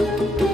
Música